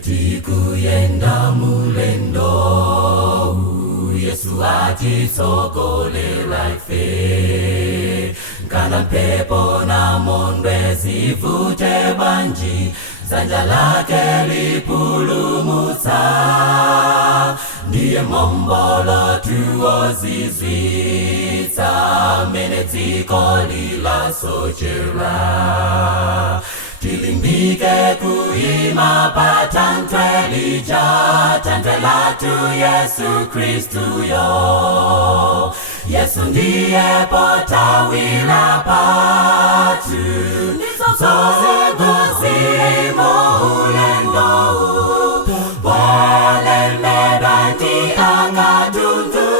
tikuyenda mulendo Yesu atisogolela ife kana mpepo na mondwe zivute banji dzanja lake lipulumutsa ndiye mombolo tuozizwitsa mene dziko lilasochera tilimbike kuima patantwe lija tantwe latu Yesu Kristu yo Yesu ndiye potawila patu zozegozimo ulendo bwale mebanti akatundu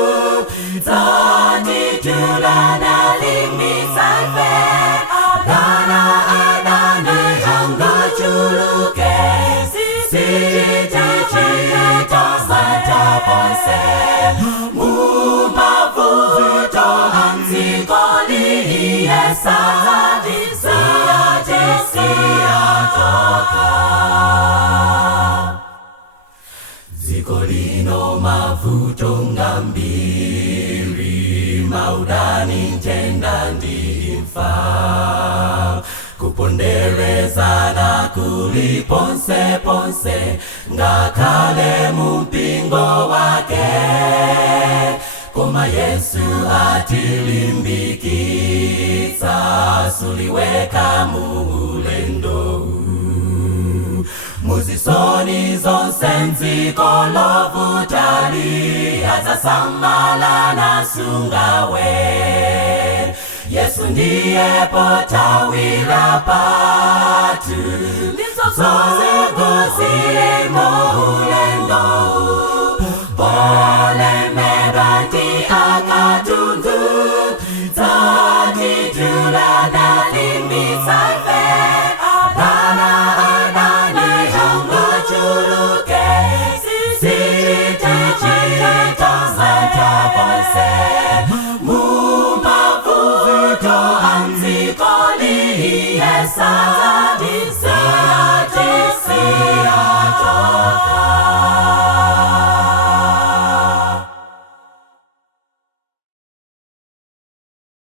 zani tulana limisalve dana adane hanga chuluke sitechita santa ponse mumavuto anzikoli yesa Zikolino mavuto ngambiri maudani ntenda ndimfa kupondereza na kuliponse ponse ngakale mumpingo wake koma Yesu atilimbikitsa suliweka mulendo muzisoni zonse nziko lovutali azasamala na sungawe Yesu ndiye potawila patu zozegozimo ulendo bole mebanti akatundu zati tulana limisalve dana adane hanga chuluke sitechita santa ponse mumavuto anzikoli yesa disiatisi